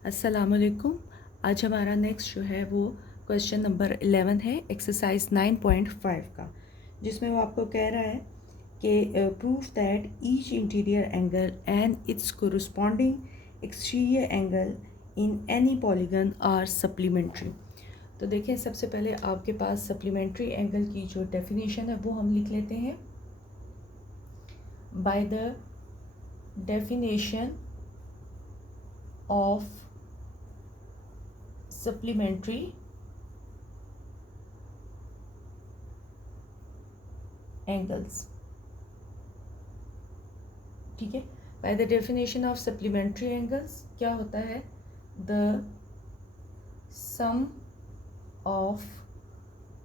अस्सलाम वालेकुम। आज हमारा नेक्स्ट जो है वो क्वेश्चन नंबर 11 है एक्सरसाइज 9.5 का, जिसमें वो आपको कह रहा है कि proof that each interior angle and its corresponding exterior angle in any polygon are supplementary. तो देखिए, सबसे पहले आपके पास सप्लीमेंट्री एंगल की जो डेफिनेशन है वो हम लिख लेते हैं। By the definition of supplementary angles, ठीक है। By the definition of supplementary angles क्या होता है? The sum of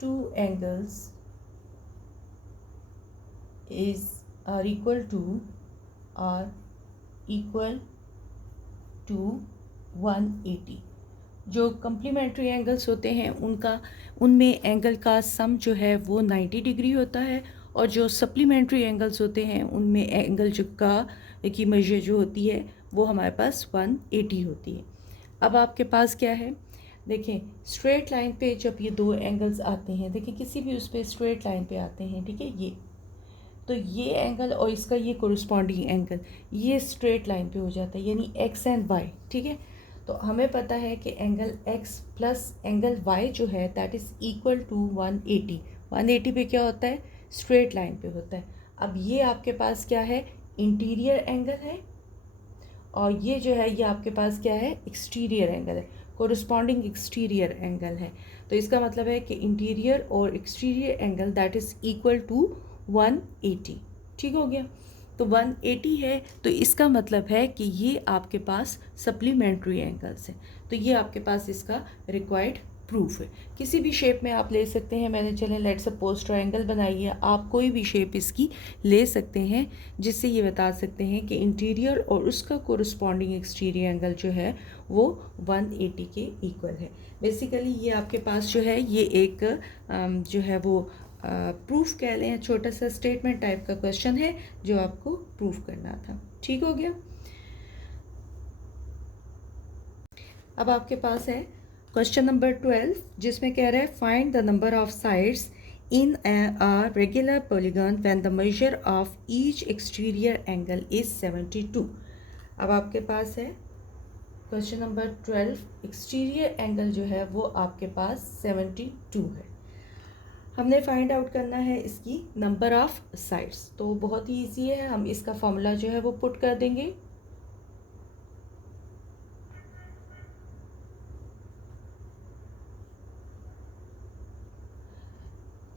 two angles is are equal to 180। जो कम्प्लीमेंट्री एंगल्स होते हैं उनमें एंगल का सम जो है वो 90 डिग्री होता है, और जो सप्लीमेंट्री एंगल्स होते हैं उनमें एंगल की मेजर जो होती है वो हमारे पास 180 होती है। अब आपके पास क्या है, देखें, स्ट्रेट लाइन पे जब ये दो एंगल्स आते हैं, देखें किसी भी उस पर स्ट्रेट लाइन पे आते हैं, ठीक है, तो ये एंगल और इसका ये कोरिस्पॉन्डिंग एंगल ये स्ट्रेट लाइन पे हो जाता है, यानी एक्स एंड वाई, ठीक है। तो हमें पता है कि angle x plus angle y जो है दैट इज़ इक्वल टू 180। 180 पे क्या होता है? स्ट्रेट लाइन पे होता है। अब ये आपके पास क्या है? इंटीरियर एंगल है, और ये जो है ये आपके पास क्या है? एक्सटीरियर एंगल है, कोरिस्पॉन्डिंग एक्सटीरियर एंगल है। तो इसका मतलब है कि इंटीरियर और exterior angle that is equal to 180। ठीक हो गया। तो 180 है, तो इसका मतलब है कि ये आपके पास सप्लीमेंट्री एंगल्स हैं। तो ये आपके पास इसका रिक्वायर्ड प्रूफ है। किसी भी शेप में आप ले सकते हैं। मैंने चलें लेट सपोज ट्रायंगल बनाई है, आप कोई भी शेप इसकी ले सकते हैं, जिससे ये बता सकते हैं कि इंटीरियर और उसका कोरिस्पॉन्डिंग एक्सटीरियर एंगल जो है वो 180 के इक्वल है। बेसिकली ये आपके पास जो है ये एक जो है वो प्रूफ कह लें, छोटा सा स्टेटमेंट टाइप का क्वेश्चन है जो आपको प्रूफ करना था। ठीक हो गया। अब आपके पास है क्वेश्चन नंबर 12, जिसमें कह रहा है find the number of sides in a regular polygon when the measure of each exterior angle is 72। अब आपके पास है क्वेश्चन नंबर 12, एक्सटीरियर एंगल जो है वो आपके पास 72 है। हमने फाइंड आउट करना है इसकी नंबर ऑफ साइड्स। तो बहुत ही ईजी है, हम इसका फॉर्मूला जो है वो पुट कर देंगे।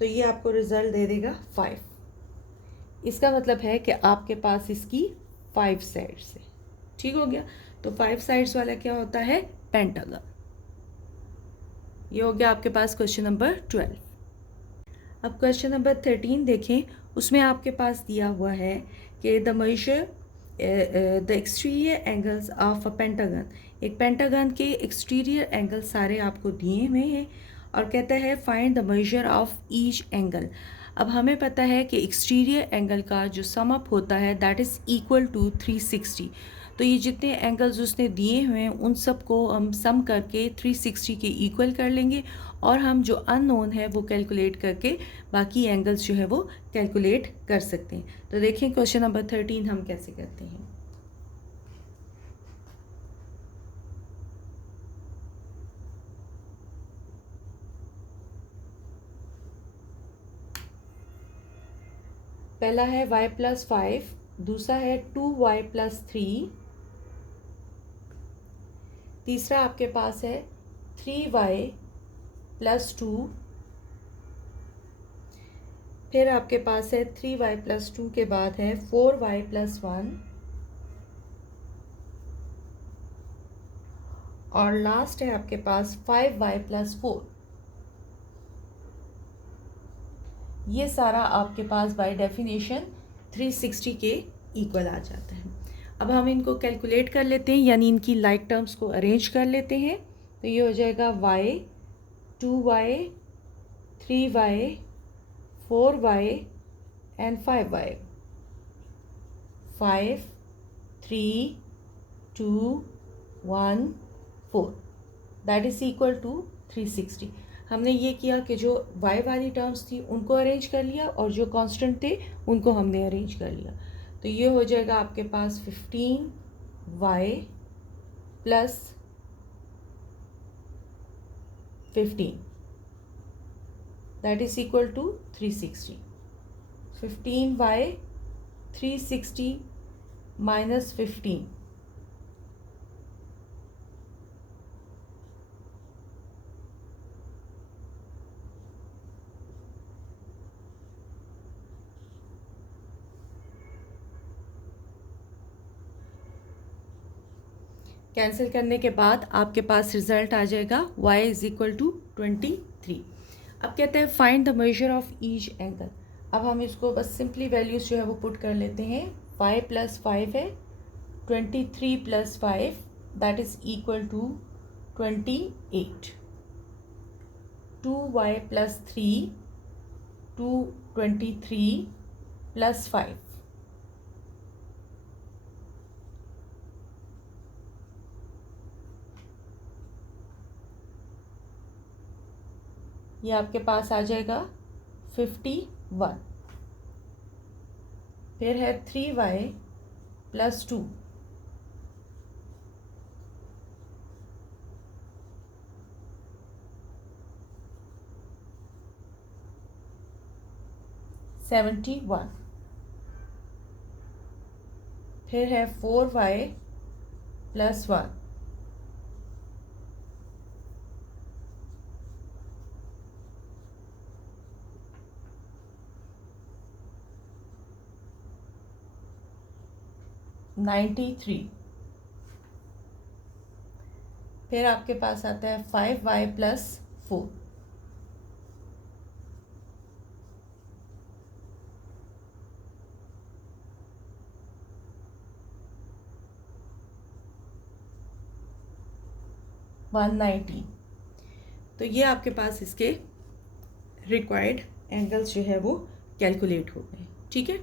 तो ये आपको रिजल्ट दे देगा 5। इसका मतलब है कि आपके पास इसकी 5 साइड्स है। ठीक हो गया। तो 5 साइड्स वाला क्या होता है? पेंटागन। ये हो गया आपके पास क्वेश्चन नंबर 12। अब क्वेश्चन नंबर 13 देखें, उसमें आपके पास दिया हुआ है कि the measure the exterior angles of a pentagon. एक पेंटागन के एक्सटीरियर एंगल सारे आपको दिए हुए हैं, और कहता है find the measure of each angle. अब हमें पता है कि एक्सटीरियर एंगल का जो सम अप होता है दैट इज़ इक्वल टू 360। तो ये जितने एंगल्स उसने दिए हुए हैं उन सब को हम सम करके 360 के इक्वल कर लेंगे, और हम जो अननोन है वो कैलकुलेट करके बाकी एंगल्स जो है वो कैलकुलेट कर सकते हैं। तो देखें क्वेश्चन नंबर 13 हम कैसे करते हैं। पहला है y प्लस 5, दूसरा है 2y प्लस 3, तीसरा आपके पास है 3y प्लस 2, फिर आपके पास है 3y प्लस 2 के बाद है 4y प्लस 1, और लास्ट है आपके पास 5y प्लस 4। ये सारा आपके पास बाय डेफिनेशन 360 के इक्वल आ जाता है। अब हम इनको कैलकुलेट कर लेते हैं, यानी इनकी लाइक टर्म्स को अरेंज कर लेते हैं। तो ये हो जाएगा y, 2y, 3y, 4y and 5y। 5, 3, 2, 1, 4, that is equal to 360। हमने ये किया कि जो y वाली टर्म्स थी उनको अरेंज कर लिया और जो कांस्टेंट थे उनको हमने अरेंज कर लिया। तो ये हो जाएगा आपके पास 15y plus 15, that is equal to 360। 15y 360 minus 15, cancel करने के बाद आपके पास रिजल्ट आ जाएगा y इज़ इक्वल टू 23। अब कहते हैं find the measure of each angle. अब हम इसको बस सिंपली वैल्यूज़ जो है वो पुट कर लेते हैं। 5 + 5 है, 23 + 5 that is equal to 28। 2y + 3 223 + 5, ये आपके पास आ जाएगा 51। फिर है 3y + 2, 71। फिर है 4y + 1, 93। फिर आपके पास आता है 5y + 4, 190। तो ये आपके पास इसके रिक्वायर्ड एंगल्स जो है वो कैलकुलेट हो गए। ठीक है,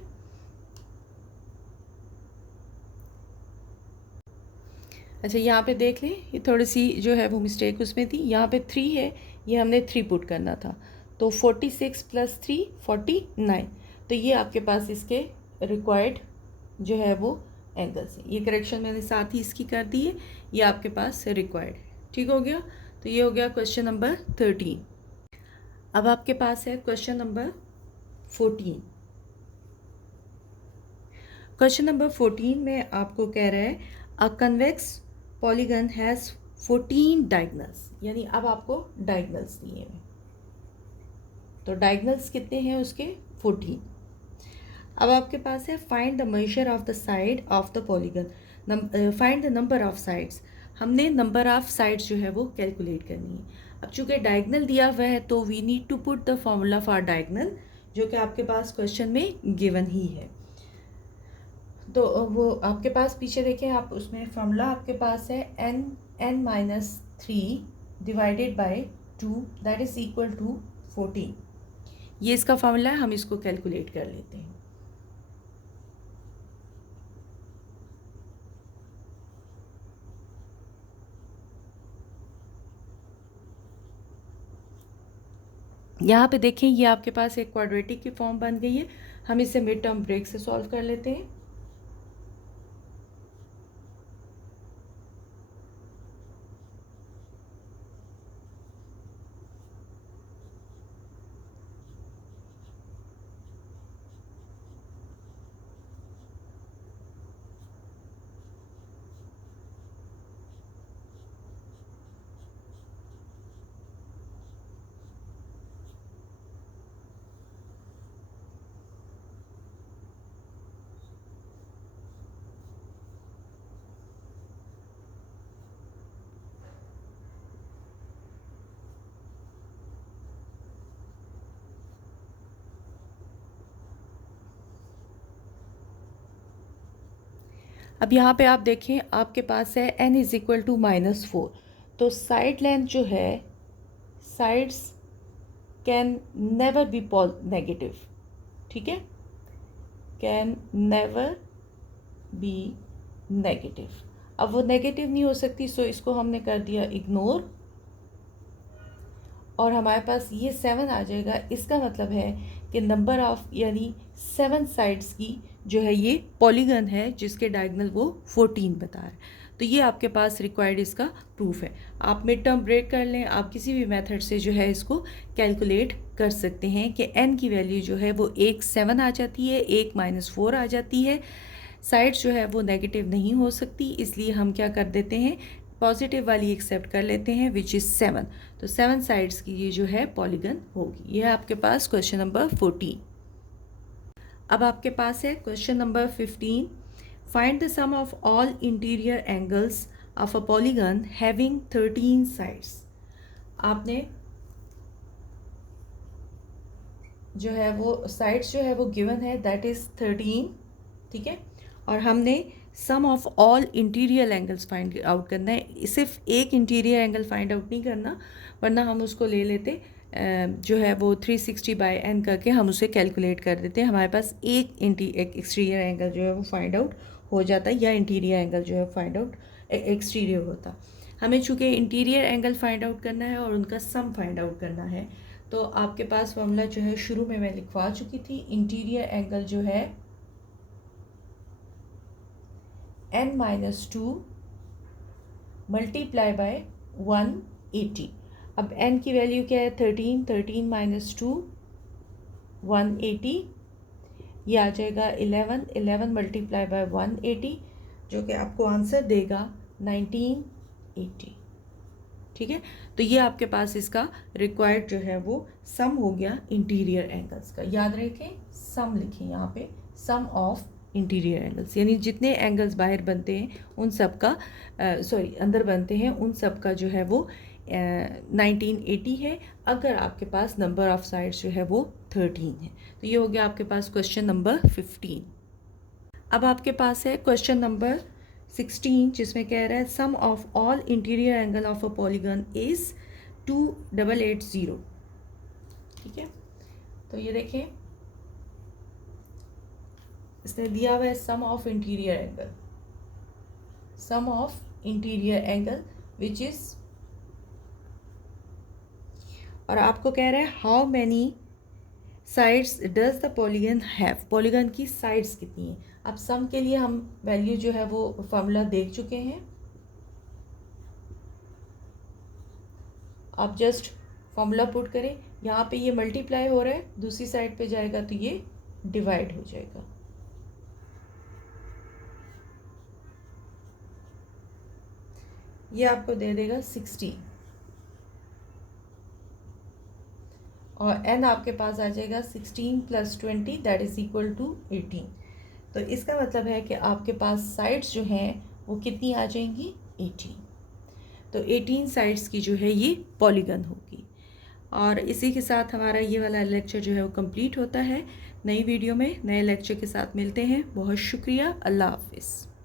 अच्छा यहाँ पे देख लें, ये थोड़ी सी जो है वो मिस्टेक उसमें थी। यहाँ पे 3 है, ये हमने 3 पुट करना था। तो 46 + 3 49। तो ये आपके पास इसके रिक्वायर्ड जो है वो एंगल्स हैं। ये करेक्शन मैंने साथ ही इसकी कर दी है, ये आपके पास रिक्वायर्ड है। ठीक हो गया। तो ये हो गया क्वेश्चन नंबर 13। अब आपके पास है क्वेश्चन नंबर 14। क्वेश्चन नंबर 14 में आपको कह रहा है अ कन्वेक्स पॉलीगन हैज़ 14 डायगनल्स, यानी अब आपको डायगनल्स दिए हैं। तो डायगनल्स कितने हैं उसके? 14। अब आपके पास है find the measure of the side of the polygon, find the number of sides. हमने नंबर ऑफ साइड्स जो है वो कैलकुलेट करनी है। अब चूंकि डायगनल दिया हुआ है तो we need to put the formula for diagonal, जो कि आपके पास क्वेश्चन में गिवन ही है। तो वो आपके पास पीछे देखें आप, उसमें फॉर्मूला आपके पास है n-3 divided by 2 that is equal to 14। ये इसका फॉर्मूला है, हम इसको कैलकुलेट कर लेते हैं। यहाँ पे देखें, ये आपके पास एक क्वाड्रेटिक की फॉर्म बन गई है। हम इसे मिड टर्म ब्रेक से सॉल्व कर लेते हैं। अब यहाँ पे आप देखें, आपके पास है n इज़ इक्वल टू -4। तो साइड लेंथ जो है, sides can never be negative. ठीक है, कैन नेवर बी नेगेटिव। अब वो नेगेटिव नहीं हो सकती, सो इसको हमने कर दिया इग्नोर, और हमारे पास ये 7 आ जाएगा। इसका मतलब है कि नंबर ऑफ यानी 7 साइड्स की जो है ये पॉलीगन है जिसके डायगोनल वो 14 बता रहा है। तो ये आपके पास रिक्वायर्ड इसका प्रूफ है। आप मिड टर्म ब्रेक कर लें, आप किसी भी मेथड से जो है इसको कैलकुलेट कर सकते हैं कि n की वैल्यू जो है वो एक 7 आ जाती है, एक -4 आ जाती है। साइड्स जो है वो नेगेटिव नहीं हो सकती, इसलिए हम क्या कर देते हैं, पॉजिटिव वाली एक्सेप्ट कर लेते हैं विच इज़ 7। तो 7 साइड्स की ये जो है पॉलीगन होगी। ये है आपके पास क्वेश्चन नंबर 14। अब आपके पास है question number 15। Find the sum of all interior angles of a polygon having 13 sides. आपने जो है वो साइड्स जो है वो गिवन है, दैट इज़ 13, ठीक है। और हमने sum of all interior angles find out करना है। सिर्फ एक इंटीरियर एंगल फाइंड आउट नहीं करना, वरना हम उसको ले लेते जो है वो 360/n करके हम उसे कैलकुलेट कर देते हैं। हमारे पास एक एक्सटीरियर एंगल जो है वो फाइंड आउट हो जाता है, या इंटीरियर एंगल जो है फाइंड आउट एक्सटीरियर होता। हमें चूँकि इंटीरियर एंगल फाइंड आउट करना है और उनका सम फाइंड आउट करना है, तो आपके पास फॉर्मूला जो है शुरू में मैं लिखवा चुकी थी। इंटीरियर एंगल जो है n-2 मल्टीप्लाई बाय 180। अब n की वैल्यू क्या है, 13, 13 - 2 180, ये आ जाएगा 11, 11 मल्टीप्लाई बाय 180, जो कि आपको आंसर देगा 1980, ठीक है। तो ये आपके पास इसका रिक्वायर्ड जो है वो सम हो गया इंटीरियर एंगल्स का। याद रखें, सम लिखें यहाँ पे, सम ऑफ इंटीरियर एंगल्स, यानी जितने एंगल्स बाहर बनते हैं उन सब का अंदर बनते हैं उन सब का जो है वो 1980 है, अगर आपके पास नंबर ऑफ साइड्स जो है वो 13 है। तो ये हो गया आपके पास क्वेश्चन नंबर 15। अब आपके पास है क्वेश्चन नंबर 16, जिसमें कह रहा है sum of all interior angle of a polygon is 2880, ठीक है। तो ये देखें, इसने दिया हुआ है sum of interior angle, sum of interior angle which is, और आपको कह रहा है how many sides does the polygon have, polygon की साइड्स कितनी है। अब सम के लिए हम वैल्यू जो है वो फॉर्मूला देख चुके हैं, आप जस्ट फॉर्मूला पुट करें। यहाँ पे ये मल्टीप्लाई हो रहा है, दूसरी साइड पे जाएगा तो ये डिवाइड हो जाएगा। ये आपको दे देगा 16, और n आपके पास आ जाएगा 16 + 20 दैट इज़ इक्वल टू 18। तो इसका मतलब है कि आपके पास साइड्स जो हैं वो कितनी आ जाएंगी, 18। तो 18 साइड्स की जो है ये पॉलीगन होगी। और इसी के साथ हमारा ये वाला लेक्चर जो है वो कंप्लीट होता है। नई वीडियो में नए लेक्चर के साथ मिलते हैं। बहुत शुक्रिया, अल्लाह हाफिज़।